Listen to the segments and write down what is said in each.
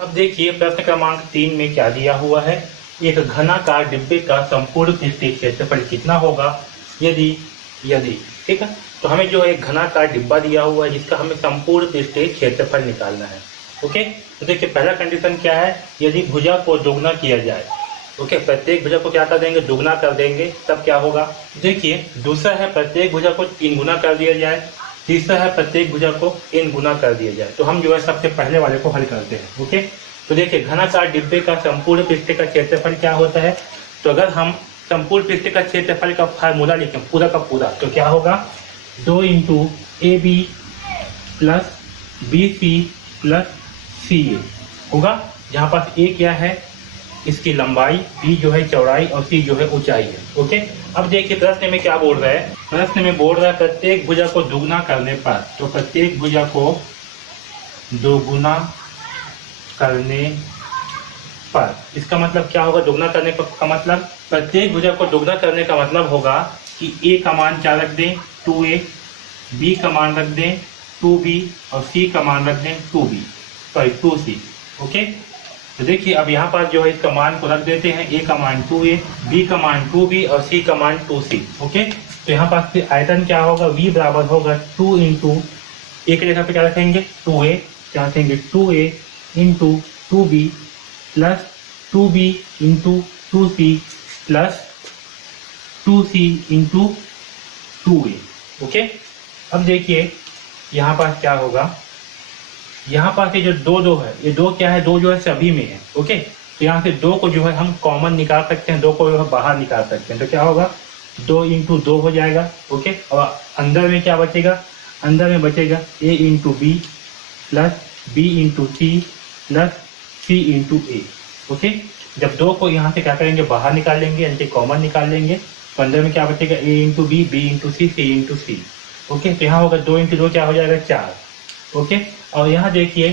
अब देखिए प्रश्न क्रमांक 3 में क्या दिया हुआ है। एक घनाकार डिब्बे का संपूर्ण पृष्ठीय क्षेत्रफल कितना होगा यदि यदि ठीक है। तो हमें जो है एक घनाकार डिब्बा दिया हुआ है जिसका हमें संपूर्ण पृष्ठीय क्षेत्रफल निकालना है। ओके, तो देखिए पहला कंडीशन क्या है, यदि भुजा को दोगुना किया जाए। ओके, प्रत्येक भुजा को क्या कर देंगे, दोगुना कर देंगे, तब क्या होगा। देखिए दूसरा है प्रत्येक भुजा को 3 गुना कर दिया जाए। तीसरा है प्रत्येक भुजा को n गुना कर दिया जाए। तो हम जो है सबसे पहले वाले को हल करते हैं। ओके, तो देखिए घनाकार डिब्बे का संपूर्ण पृष्ठ का क्षेत्रफल क्या होता है। तो अगर हम संपूर्ण पृष्ठ का क्षेत्रफल का फार्मूला लिखें पूरा का पूरा, तो क्या होगा 2 into A B plus B C plus C A होगा, जहाँ पास ए क्या है इसकी लंबाई, बी जो है चौड़ाई और सी जो है ऊंचाई है। ओके, अब देखिए प्रश्न में क्या बोल रहा है। प्रश्न में बोल रहा है प्रत्येक भुजा को दोगुना करने पर, तो प्रत्येक भुजा को दोगुना करने पर इसका मतलब क्या होगा, दोगुना करने का मतलब प्रत्येक भुजा को दोगुना करने का मतलब होगा कि ए का मान क्या रख दें 2a, बी का मान रख दें 2b और सी का मान रख दें 2c। ओके, तो देखिए अब यहाँ पर जो है इसका मान को रख देते हैं, ए का मान 2a, बी का मान 2b और सी का मान 2c। ओके, तो यहाँ पास फिर आयतन क्या होगा, v बराबर होगा 2 इंटू ए की जगह पे क्या रखेंगे 2a, क्या रखेंगे 2a into 2b plus 2b into 2c plus 2c into 2a। Okay, अब देखिए यहाँ पास क्या होगा, यहाँ पास ये जो दो है, ये दो क्या है, दो जो है सभी में है। ओके, तो यहाँ से दो को जो है हम कॉमन निकाल सकते हैं, दो को जो है बाहर निकाल सकते हैं। तो क्या होगा 2 इंटू 2 हो जाएगा। ओके, और अंदर में क्या बचेगा, अंदर में बचेगा a into b plus b into c plus c into a. Okay, जब दो को यहाँ से क्या करेंगे बाहर निकाल लेंगे, यानी कि कॉमन निकाल लेंगे, तो अंदर में क्या बचेगा a into b, b into c, c into c. Okay, तो यहाँ होगा 2 इंटू 2 क्या हो जाएगा 4। ओके, और यहाँ देखिए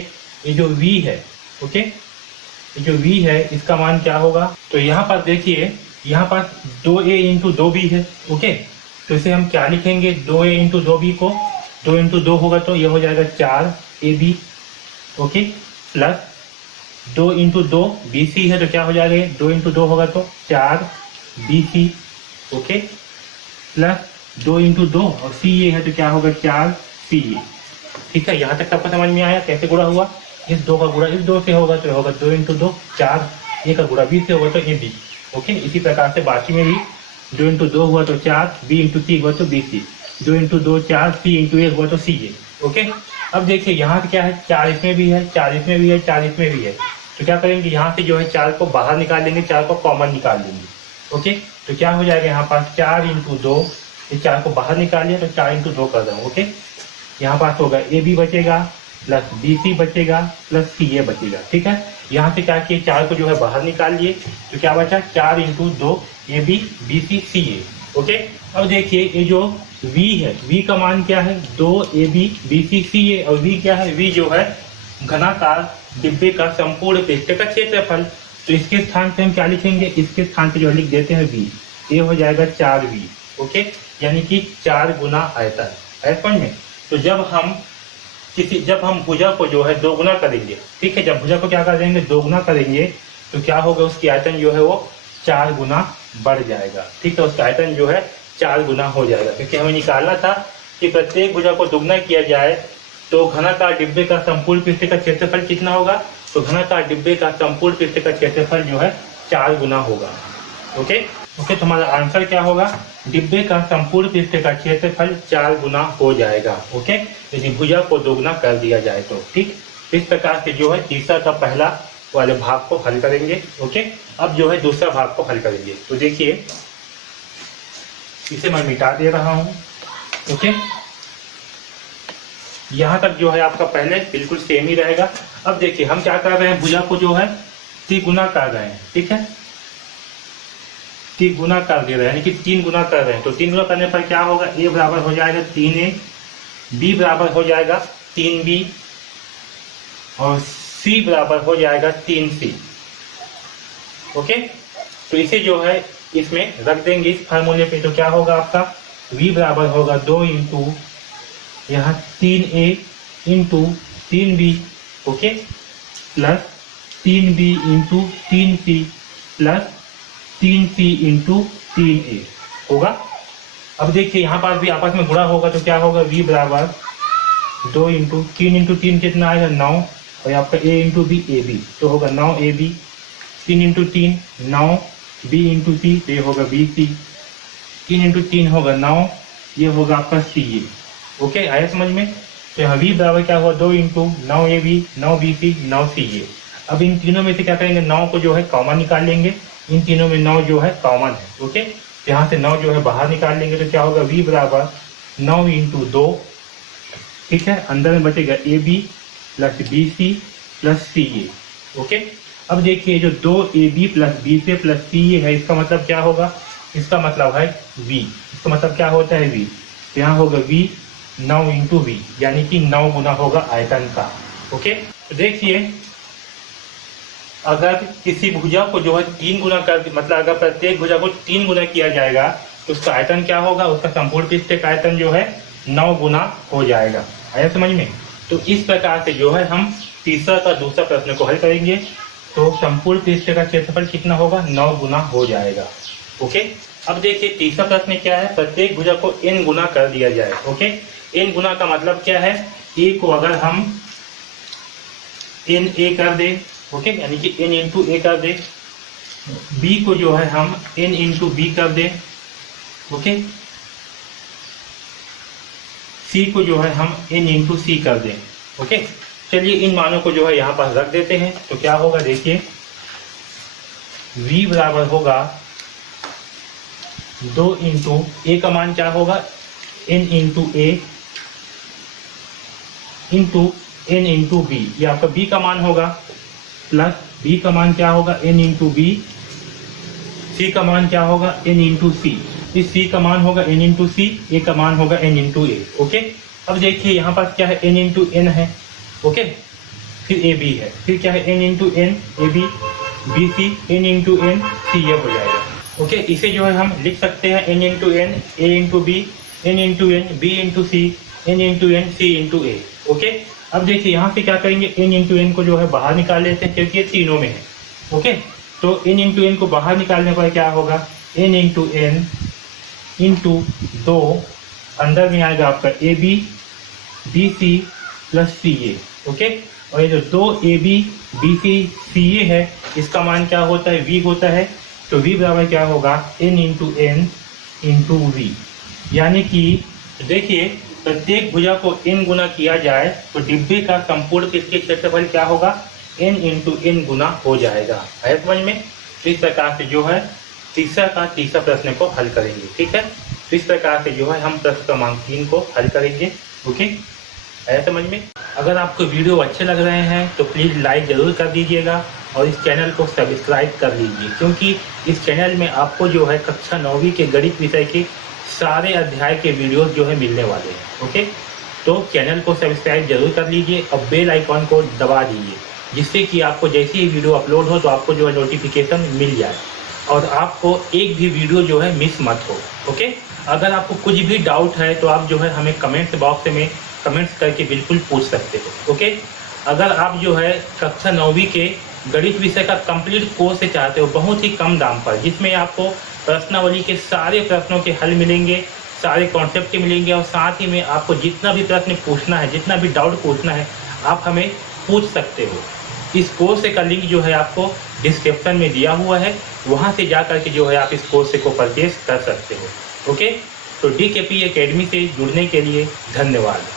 ये जो v है, ओके, ये जो v है इसका मान क्या होगा, तो यहाँ पर देखिए यहाँ पर 2a इंटू 2b है। ओके, तो इसे हम क्या लिखेंगे, 2a इंटू 2b को 2 इंटू 2 होगा तो ये हो जाएगा 4ab। Okay, plus 2 into 2 bc है तो क्या हो जाएगा 2 इंटू 2 होगा तो 4bc। ओके, प्लस 2 इंटू 2 और ca है तो क्या होगा 4ca। ठीक है, यहाँ तक सबको समझ में आया कैसे गुणा हुआ। इस 2 का गुणा इस 2 से होगा तो होगा 2 इंटू 2 4, ए का गुणा बी से होगा तो ए बी। ओके, इसी प्रकार से बाकी में भी 2 इंटू 2 हुआ तो 4, बी इंटू सी हुआ तो बी सी, 2 इंटू 2 4, सी इंटू ए हुआ तो सी ए। ओके, अब देखिए यहाँ से क्या है 4 इसमें भी है, 4 इसमें भी है, 4 इसमें भी है, तो क्या करेंगे यहाँ से जो है 4 को बाहर निकाल लेंगे, 4 को कॉमन निकाल लेंगे। ओके, तो क्या हो जाएगा यहाँ पास 4 इंटू 2, ये 4 को बाहर निकाल लिया तो 4 इंटू 2 कर दूँ। ओके, यहाँ पास होगा ए बी बचेगा प्लस बी सी बचेगा प्लस सी ए बचेगा। ठीक है, यहाँ से क्या किए 4 को जो है बाहर निकाल लिए तो क्या बचा 4 into 2 a b b c c a. Okay, अब देखिए ये जो v है, v का मान क्या है 2 a b b c c ए, और v क्या है, v जो है घनाकार डिब्बे का संपूर्ण पृष्ठ का क्षेत्रफल। तो इसके स्थान पे हम क्या लिखेंगे, इसके स्थान पे जो लिख देते हैं v, ये हो जाएगा 4v। ओके, यानी कि 4 गुना आयतन है समझ में। तो जब हम भुजा को जो है दोगुना करेंगे, ठीक है, जब भुजा को क्या कर देंगे दोगुना करेंगे तो क्या होगा उसकी आयतन जो है वो 4 गुना बढ़ जाएगा। ठीक है, उसका आयतन जो है 4 गुना हो जाएगा, क्योंकि हमें निकालना था कि प्रत्येक भुजा को दोगुना किया जाए तो घनाकार डिब्बे का संपूर्ण पृष्ठ का क्षेत्रफल कितना होगा। तो घनाकार डिब्बे का संपूर्ण पृष्ठ का क्षेत्रफल जो है 4 गुना होगा। ओके, तो हमारा आंसर क्या होगा, डिब्बे का संपूर्ण पृष्ठ का क्षेत्रफल 4 गुना हो जाएगा। ओके, यदि भुजा को दोगुना कर दिया जाए तो। ठीक, इस प्रकार से जो है तीसरा का पहला वाले भाग को हल करेंगे। ओके, अब जो है दूसरा भाग को हल करेंगे। तो देखिए इसे मैं मिटा दे रहा हूँ। ओके, यहाँ तक जो है आपका पहले बिल्कुल सेम ही रहेगा। अब देखिए हम क्या कर रहे हैं, भुजा को जो है त्रिगुना कर रहे हैं। ठीक है, गुना कर दे रहे हैं, यानी कि 3 गुना कर रहे हैं। तो 3 गुना करने पर क्या होगा, a बराबर हो जाएगा 3a, b बराबर हो जाएगा 3b और c बराबर हो जाएगा 3c। ओके, तो इसे जो है इसमें रख देंगे इस फार्मूले पे। तो क्या होगा आपका v बराबर होगा 2 इंटू यहाँ 3a into 3b। Okay, plus 3b into 3c plus 3c into 3a होगा। अब देखिए यहाँ पास भी आपस में गुणा होगा तो क्या होगा, v बराबर 2 इंटू 3 इंटू 3 कितना आएगा 9, और आपका a into b a b तो होगा 9ab, 3 इंटू 3 9, b इंटू सी तो ये होगा bc, 3 इंटू 3 होगा 9, ये होगा आपका ca। ओके, आया समझ में। तो यहाँ v बराबर क्या हुआ 2 इंटू 9ab 9bc 9ca। अब इन तीनों में से क्या करेंगे, 9 को जो है कॉमन निकाल लेंगे, इन तीनों में 9 जो है कॉमन है। ओके, यहाँ से 9 जो है बाहर निकाल लेंगे तो क्या होगा, v बराबर 9 इंटू 2, ठीक है, अंदर में बचेगा ab plus bc plus ca। Okay, अब देखिए जो 2ab plus bc plus ca है, इसका मतलब क्या होगा, इसका मतलब है v, इसका मतलब क्या होता है v, तो यहाँ होगा v 9 इंटू v, यानी कि 9 गुना होगा आयतन का। ओके, तो देखिए अगर किसी भुजा को जो है 3 गुना कर, मतलब अगर प्रत्येक भुजा को 3 गुना किया जाएगा तो उसका आयतन क्या होगा, उसका संपूर्ण पृष्ठ का आयतन जो है 9 गुना हो जाएगा। आया समझ में। तो इस प्रकार से जो है हम तीसरा का दूसरा प्रश्न को हल करेंगे, तो संपूर्ण पृष्ठ का क्षेत्रफल कितना होगा, 9 गुना हो जाएगा। ओके, अब देखिए तीसरा प्रश्न क्या है, प्रत्येक भुजा को n गुना कर दिया जाए। ओके, n गुना का मतलब क्या है, a को अगर हम n a कर दे, ओके, यानी कि n इंटू ए कर दे, b को जो है हम n इंटू बी कर दे, ओके, c को जो है हम n इंटू सी कर दें। ओके, चलिए इन मानों को जो है यहाँ पर रख देते हैं, तो क्या होगा देखिए, v बराबर होगा 2 इंटू ए का मान क्या होगा, n इंटू ए इंटू n इंटू बी, ये आपका b का मान होगा, प्लस b का मान क्या होगा n इंटू बी, c का मान क्या होगा n इंटू सी, इस c का मान होगा n इंटू सी, a का मान होगा n इंटू ए। ओके, अब देखिए यहाँ पास क्या है n इंटू n है, ओके, फिर ए बी है, फिर क्या है n into n a b, b c n into n c, ये हो जाएगा। ओके, इसे जो है हम लिख सकते हैं n into n a into b, n into n b into c, n into n c into a। Okay, अब देखिए यहाँ पे क्या करेंगे, n इंटू n को जो है बाहर निकाल लेते हैं क्योंकि ये तीनों में है। ओके, तो n इंटू n को बाहर निकालने पर क्या होगा, n इंटू n इंटू 2, अंदर में आएगा आपका a b b C plus C a. Okay, और ये जो 2ab bc ca है, इसका मान क्या होता है, v होता है, तो v बराबर क्या होगा n into n into v, यानी कि देखिए प्रत्येक भुजा को n गुना किया जाए तो डिब्बे का संपूर्ण पृष्ठ क्षेत्रफल क्या होगा, n इंटू n गुना हो जाएगा। है समझ में। तो इस प्रकार से जो है तीसरा प्रश्न को हल करेंगे। ठीक है, तो इस प्रकार से जो है हम प्रश्न क्रमांक 3 को हल करेंगे। ओके, है समझ में। अगर आपको वीडियो अच्छे लग रहे हैं तो प्लीज़ लाइक ज़रूर कर दीजिएगा और इस चैनल को सब्सक्राइब कर लीजिए, क्योंकि इस चैनल में आपको जो है कक्षा 9वीं के गणित विषय के सारे अध्याय के वीडियोस जो है मिलने वाले हैं। ओके, तो चैनल को सब्सक्राइब जरूर कर लीजिए और बेल आइकॉन को दबा दीजिए, जिससे कि आपको जैसे ही वीडियो अपलोड हो तो आपको जो है नोटिफिकेशन मिल जाए और आपको एक भी वीडियो जो है मिस मत हो। ओके, अगर आपको कुछ भी डाउट है तो आप जो है हमें कमेंट्स बॉक्स में कमेंट्स करके बिल्कुल पूछ सकते हो। ओके, अगर आप जो है कक्षा 9वीं के गणित विषय का कंप्लीट कोर्स से चाहते हो बहुत ही कम दाम पर, जिसमें आपको प्रश्नावली के सारे प्रश्नों के हल मिलेंगे, सारे कॉन्सेप्ट के मिलेंगे और साथ ही में आपको जितना भी प्रश्न पूछना है, जितना भी डाउट पूछना है, आप हमें पूछ सकते हो। इस कोर्स का लिंक जो है आपको डिस्क्रिप्शन में दिया हुआ है, वहाँ से जा करके जो है आप इस कोर्स को परचेज कर सकते हो। ओके, तो DKP एकेडमी से जुड़ने के लिए धन्यवाद।